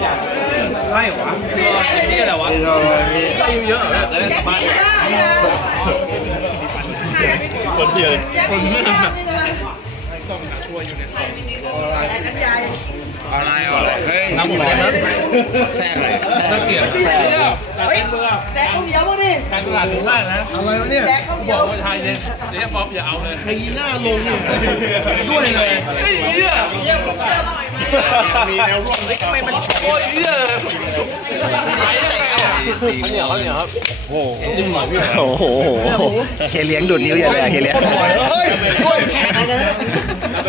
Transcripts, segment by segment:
ใช่หรอนี่อะไรวะใส่เยอะเหรอจะได้สบายคนเดียวคนไม่ทำต้องหาตัวอยู่เนี่ยอะไรเฮ้ยน้ำมันแทรกเลยแทรกเกี่ยวแทรกแดกข้าวเหนียวมาดิการตลาดถึงมากนะอะไรวะเนี่ยบอกว่าไทยเนี่ยเดี๋ยวป๊อปอย่าเอาเลยไฮยีน่าลงเนี่ยช่วยเลยไม่ดีอ่ะมีแนวร่วมทำไมมันโอ้ยเนี่ยข้าวเหนียวครับโอ้โหจิ้มหน่อยพี่โอ้โหเคเลี้ยงดูดนิ้วอย่าเลยเคเลี้ยง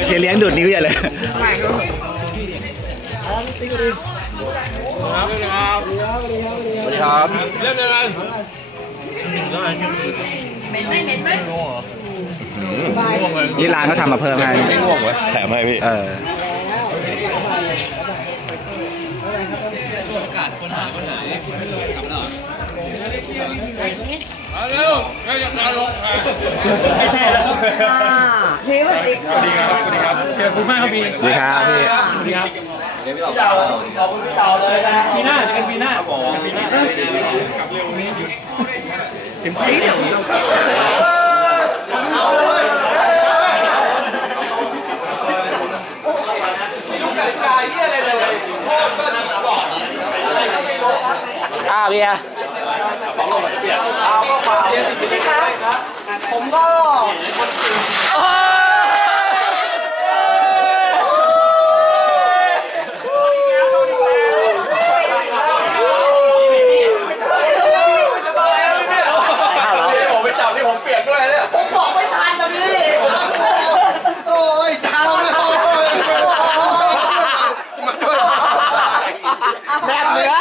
เคเลี้ยงดูดนิ้วอย่าเลยครับสวัสดีครับเรื่องอะไรนี่ร้านเขาทำมาเพิ่มให้ไม่ง่วงวะแถมให้พี่คนหาคนไหนกลับแล้วเร็วไม่อยากลาลงไม่ใช่แล้วนี่สวัสดีครับสวัสดีครับขอบคุณมากครับพี่สวัสดีครับพี่สวัสดีครับพี่เต่าขอบคุณพี่เต่าเลยนะปีหน้าจะเป็นปีหน้าปีหน้ากลับเร็วนี้เต็มที่เบียร์พี่ครับผมก็ผมไปจับที่ผมเปียกด้วยเนี่ยผมบอกไม่ทันตอนนี้โอ้ยเช้าเลยแนบเนื้อ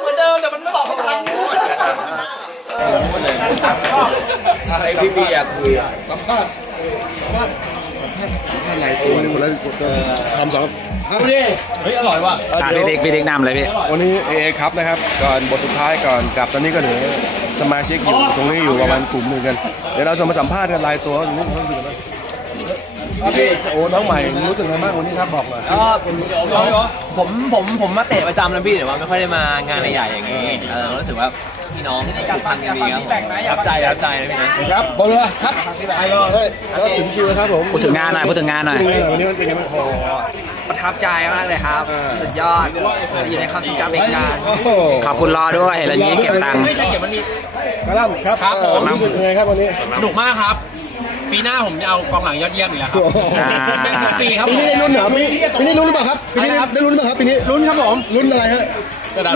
เหมือนเดิมแต่มันไม่บอกไม่ทันอะไรที่พี่อยากคุยสัมภาษณ์หลายตัวคนละคำสองดูดิเฮ้ยอร่อยว่ะพี่เด็กนำเลยพี่วันนี้เอครับนะครับก่อนบทสุดท้ายก่อนกลับตอนนี้ก็เหลือสมาชิกอยู่ตรงนี้อยู่ประมาณกลุ่มหนึ่งกันเดี๋ยวเราจะมาสัมภาษณ์กันรายตัวรู้สึกยังไงพี่โอ้น้องใหม่รู้สึกยังไงบ้างวันนี้ครับบอกหน่อยผมมาเตะประจำนะพี่แต่ว่าไม่ค่อยได้มางานใหญ่อย่างนี้รู้สึกว่าพี่น้องผูกพันกันดีครับรับใจนะพี่นะครับบอลเลยครับไปรอเลยแล้วถึงคิวครับผมพูดถึงงานหน่อยวันนี้มันเป็นยังไงประทับใจมากเลยครับสุดยอดอยู่ในความทรงจำเป็นการขอบคุณรอด้วยแล้วนี้เก็บตังค์ไม่ใช่เก็บมันมีกระลำครับรู้สึกยังไงครับวันนี้สนุกมากครับปีหน้าผมจะเอากองหลังยอดเยี่ยมอีกแล้วครับปีครับปีนี้ได้ลุ้นเหรอปีนี้ลุ้นหรือเปล่าครับปีนี้ได้ลุ้นหรือเปล่าครับปีนี้ลุ้นครับผมลุ้นอะไรฮะ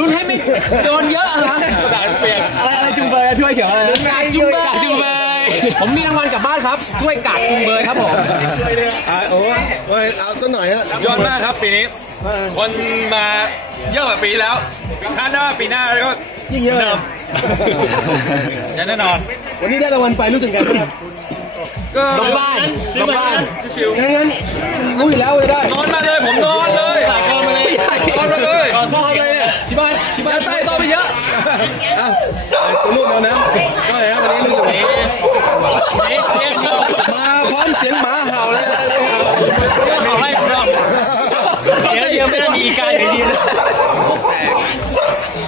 ลุ้นให้ไม่โดนเยอะฮะอะไรจุงเบยช่วยเฉยอะไรจุงเบยผมมีรางวัลกลับบ้านครับช่วยกาดจุงเบยครับผมโอ้ยเอาสักหน่อยฮะยอดมากครับปีนี้คนมาเยอะกว่าปีแล้วคาดว่าปีหน้าก็ยิ่งเยอะแน่นอนวันนี้ได้รางวัลไปรู้สึกไงครับก็บ้านชิวๆงั้นรู้อยู่แล้วเลยได้นอนมาเลยผมนอนเลยนอนมาเลยนอนเลยเนี่ยที่บ้านใต้โต๊ะไปเยอะตัวลูกเรานะก็เลยครับวันนี้รู้สึกมาพร้อมเสียงหมาเห่าเลยขอให้ผมเดี๋ยวไม่ได้มีการอยู่ดี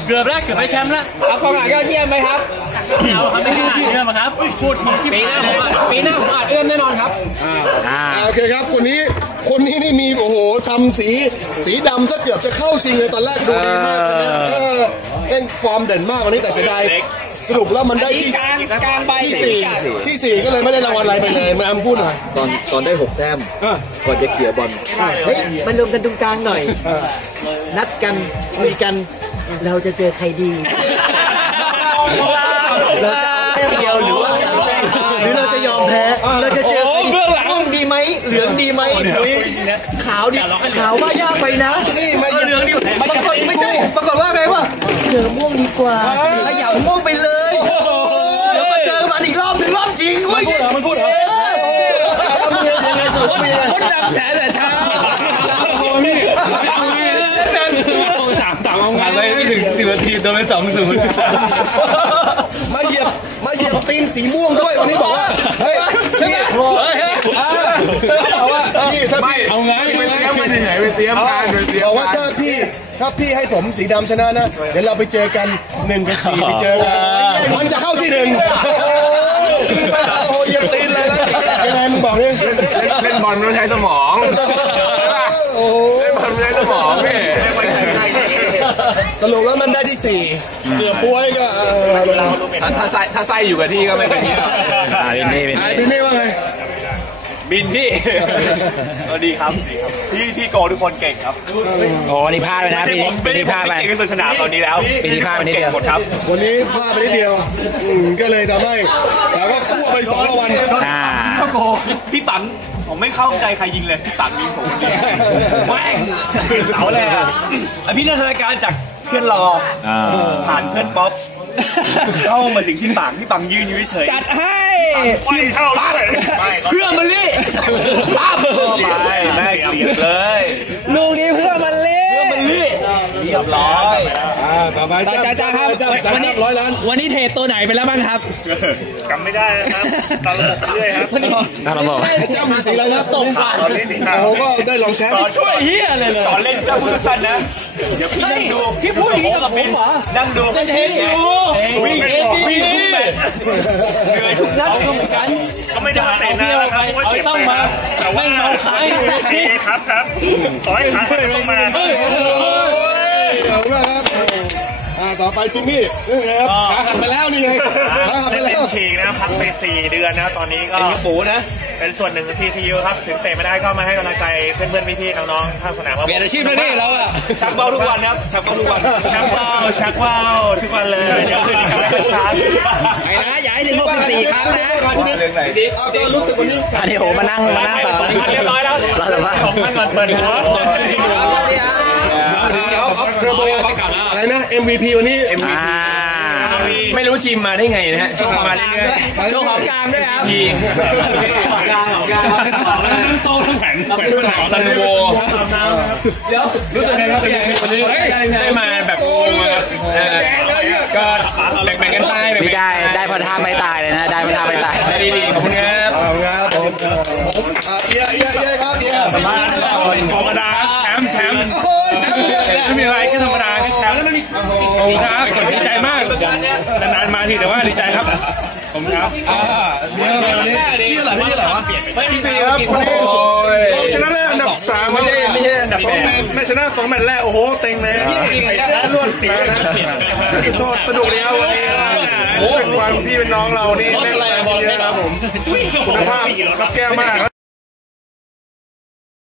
เกือบได้แชมป์แล้วเอากองหลังยอดเยี่ยมไหมครับเอาครับไม่ใช่หาเรื่องมาครับพูดทีชิบปีหน้าผมอาจเอื้อมแน่นอนครับโอเคครับคนนี้นี่มีโอ้โหทำสีดำซะเกือบจะเข้าชิงเลยตอนแรกดูดีมากนะเล่นฟอร์มเด่นมากวันนี้แต่เสียดายสรุปแล้วมันได้ที่4ก็เลยไม่ได้รางวัลอะไรไปเลยมาพูดหน่อยตอนได้6แต้มก่อนจะเขี่ยบอลมารวมกันตรงกลางหน่อยนัดกันคุยกันเราจะเจอใครดีเราจะเอาแต้มเดียวหรือว่า3แต้มหรือเราจะยอมแพ้เราจะเจอเบื้องหลังดีไหมเหลืองดีไหมขาวดีขาวว่ายากไปนะนี่มาเหลืองดีปรากฏไม่ใช่ปรากฏว่าไงวะเจอม่วงดีกว่าขยับม่วงไปเลยเดี๋ยวมาเจอมันอีกรอบหนึ่งรอบจริงมันพูดเหรอยังไงสุดคนดำแฉแต่เช้าต่างเอางานไปไม่ถึง10 นาทีโดนไป2-0มาเหยียบตีนสีม่วงด้วยวันนี้บอกว่าเฮ้ยบอกว่านี่ นี่ถ้าพี่ เอาไงไปเตรียมกันไหนไปเตรียมกันไปเตรียม บอกว่าถ้าพี่ให้ผมสีดำชนะนะเดี๋ยวเราไปเจอกัน1 กับ 4ไปเจอกันมันจะเข้าที่1โอ้โหเยี่ยมตีนเลยนะยังไงมึงบอกดิ เล่นบอลมันใช้สมองเล่นบอลมันใช้สมองพี่ สรุปแล้วมันได้ที่4เกือบป่วยก็ถ้าไส้อยู่กับที่ก็ไม่เป็นนี้ พี่นี่ว่าไง บินพี่สวัสดีครับพี่โกทุกคนเก่งครับ โอ้นี่พลาดไปนะปีนี้พลาดไป เก่งที่สุดสนามตอนนี้แล้ว ปีนี้พลาดไปนิดเดียว หมดครับ วันนี้พลาดไปนิดเดียวก็เลยทำให้แต่ก็คั่วไป2 รางวัล พี่โกพี่ปังผมไม่เข้าใจใครยิงเลยพี่ปังยิงผมแม่งเอาเลยอ่ะพี่นันทนาการจากเพื่อนรอผ่านเพื่อนป๊อปเข้ามาถึงที่ปังยืนอยู่เฉยจัดให้ที่เข้าเพื่อมันลี่ปั๊บไปแม่เสียบเลยลูกนี้เพื่อมันลี่เรียบร้อยต่อไปจ้าครับวันนี้100 ล้าน วันนี้เทรดตัวไหนไปแล้วบ้างครับ จำไม่ได้นะครับตามระบบเรื่อยครับ ตามระบบ ไอ้เจ้ามีสีอะไรนะตกตอนนี้สีขาวโอ้ก็ได้รองแชมป์ ช่วยเฮียเลยสอนเล่นเจ้าพุทธสันนะเดี๋ยวพี่นั่งดูพี่พูดอย่างนี้กับผมเหรอนั่งดูเทอยู่วิ่งทุกแมตช์เหนื่อยทุกนัดเหมือนกันก็ไม่ได้มาเตะนะครับเอาต้องมาไม่เมาขายครับต่อยขาต้องมาเอาละครับต่อไปจิมมี่นี่ไงครับขาหักไปแล้วนี่ไงขาหักไปแล้วฉีกนะพักไป4 เดือนนะตอนนี้ก็ปูนะเป็นส่วนหนึ่งของTCUครับถึงเตะไม่ได้ก็มาให้กำลังใจเพื่อนพี่ๆน้องๆข้างสนามเปลี่ยนอาชีพเลยนี่เราอะชักเบาทุกวันครับชักเบาทุกวันชักเบาทุกวันเลยเดี๋ยวคืนนี้ครับก็ช้าไปนะอย่าให้ถึง64ครับนะก็รู้สึกวันนี้อันนี้โหมานั่งต่อเรียบร้อยแล้วของมันก่อนเปิดหัวเอาเทอร์โบอะไรนะ MVP วันนี้ไม่รู้จิมมาได้ไงนะฮะมาเรื่อยๆโชว์ของกลางด้วยครับยิงของกลางโซ่ทั้งแข็งซันโวเดี๋ยวรู้สึกไงครับวันนี้ได้มาแบบงงครับก็แบ่งกันได้ไม่ได้พอท่าไม่ตายเลยนะได้พอท่าไม่ตายดีขอบคุณครับขอบคุณครับผมเย้ครับธรรมดาแชมป์ไม่มีอะไรแค่ธรรมดาแค่แชมป์แล้วนี่ขอบคุณครับดีใจมากนานๆมาทีแต่ว่าดีใจครับผมครับนี่อะไรวะที่4ครับชนะเลยอันดับ3ไม่ใช่อันดับ8ไม่ชนะ2 แมตช์แรกโอ้โหเต็งเลยรวดสีนะโทษสนุกดีครับวันนี้เป็นความพี่เป็นน้องเรานี่เล่นอะไรบอลเยอะครับผมคุณภาพครับแก้มาก